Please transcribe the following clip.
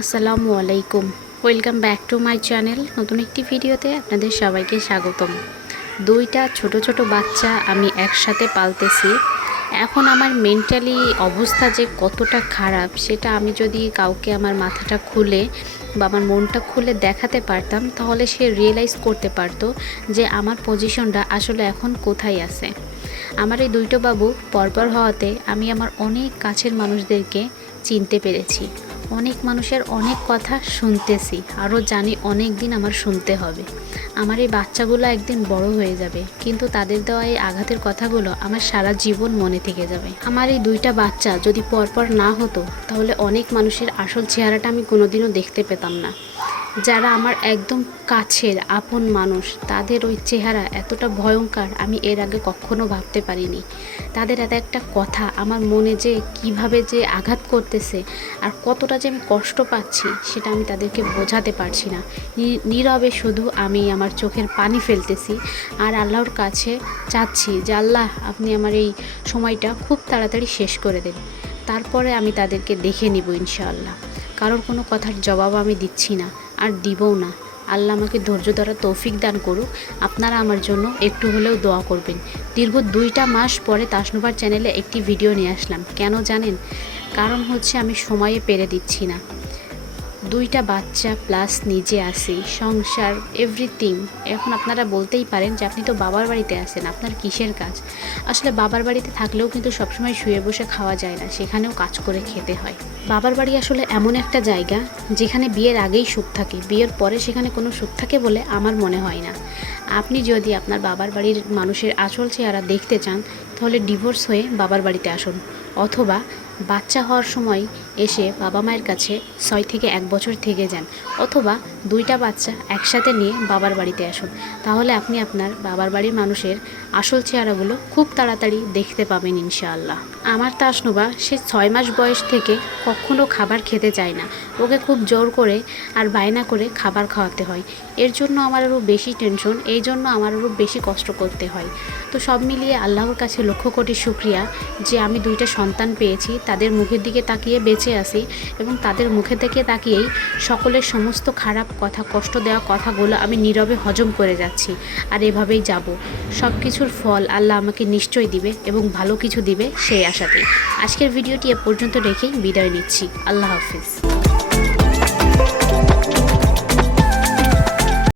আসসালামু আলাইকুম। Welcome back to my channel নতুন একটি ভিডিওতে আপনাদের সবাইকে স্বাগতম। দুইটা ছোট ছোট বাচ্চা আমি একসাথে পালতেছি। এখন আমার মেন্টালি অবস্থা যে কতটা খারাপ, সেটা আমি যদি কাউকে আমার মাথাটা খুলে বা আমার মনটা খুলে দেখাতে পারতাম, তাহলে সে রিয়েলাইজ করতে পারতো যে আমার পজিশনটা আসলে এখন কোথায় আছে। আমার এই দুইটো বাবু পরপর হওয়াতে আমি আমার অনেক কাছের মানুষদেরকে চিনতে পেরেছি। অনেক মানুষের অনেক কথা শুনতেছি, আরও জানি অনেক দিন আমার শুনতে হবে। আমার এই বাচ্চাগুলো একদিন বড় হয়ে যাবে, কিন্তু তাদের দেওয়া এই আঘাতের কথাগুলো আমার সারা জীবন মনে থেকে যাবে। আমার এই দুইটা বাচ্চা যদি পরপর না হতো, তাহলে অনেক মানুষের আসল চেহারাটা আমি কোনোদিনও দেখতে পেতাম না। যারা আমার একদম কাছের আপন মানুষ, তাদের ওই চেহারা এতটা ভয়ঙ্কর, আমি এর আগে কখনো ভাবতে পারিনি। তাদের এত একটা কথা, আমার মনে যে কীভাবে যে আঘাত করতেছে, আর কতটা যে আমি কষ্ট পাচ্ছি, সেটা আমি তাদেরকে বোঝাতে পারছি না। নীরবে শুধু আমি আমার চোখের পানি ফেলতেছি, আর আল্লাহর কাছে চাচ্ছি যে, আল্লাহ, আপনি আমার এই সময়টা খুব তাড়াতাড়ি শেষ করে দেন। তারপরে আমি তাদেরকে দেখে নিব ইনশাআল্লাহ। কারোর কোনো কথার জবাব আমি দিচ্ছি না। আর দিবও না। আল্লাহ আমাকে ধৈর্য ধরা তৌফিক দান করুক। আপনারা আমার জন্য একটু হলেও দোয়া করবেন। দীর্ঘ দুইটা মাস পরে তাসনুবার চ্যানেলে একটি ভিডিও নিয়ে আসলাম। কেন জানেন? কারণ হচ্ছে আমি সময়ে পেরে দিচ্ছি না। দুইটা বাচ্চা প্লাস নিজে আসি সংসার এভরিথিং এখন আপনারা বলতেই পারেন যে আপনি তো বাবার বাড়িতে আছেন, আপনার কিসের কাজ? আসলে বাবার বাড়িতে থাকলেও কিন্তু সবসময় শুয়ে বসে খাওয়া যায় না, সেখানেও কাজ করে খেতে হয়। বাবার বাড়ি আসলে এমন একটা জায়গা যেখানে বিয়ের আগেই সুখ থাকে, বিয়ের পরে সেখানে কোনো সুখ থাকে বলে আমার মনে হয় না। আপনি যদি আপনার বাবার বাড়ির মানুষের আসল চেহারা দেখতে চান, তাহলে ডিভোর্স হয়ে বাবার বাড়িতে আসুন। অথবা বাচ্চা হওয়ার সময় এসে বাবা মায়ের কাছে ছয় থেকে এক বছর থেকে যান অথবা দুইটা বাচ্চা একসাথে নিয়ে বাবার বাড়িতে আসুন। তাহলে আপনি আপনার বাবার বাড়ির মানুষের আসল চেহারাগুলো খুব তাড়াতাড়ি দেখতে পাবেন ইনশাআল্লাহ। আমার তাসনুবা সে ছয় মাস বয়স থেকে কখনো খাবার খেতে চায় না। ওকে খুব জোর করে আর বায়না করে খাবার খাওয়াতে হয়। এর জন্য আমার আরও বেশি টেনশন, এই জন্য আমার আরও বেশি কষ্ট করতে হয়। তো সব মিলিয়ে আল্লাহর কাছে লক্ষ কোটি শুক্রিয়া যে আমি দুইটা সন্তান পেয়েছি, তাদের মুখের দিকে তাকিয়ে বেঁচে আছি এবং তাদের মুখে থেকে তাকিয়েই সকলের সমস্ত খারাপ কথা, কষ্ট দেওয়া কথাগুলো আমি নীরবে হজম করে যাচ্ছি আর এভাবেই যাব। সব কিছুর ফল আল্লাহ আমাকে নিশ্চয়ই দিবে এবং ভালো কিছু দিবে সেই আশাতেই। আজকের ভিডিওটি এ পর্যন্ত রেখেই বিদায় নিচ্ছি। আল্লাহ হাফিজ।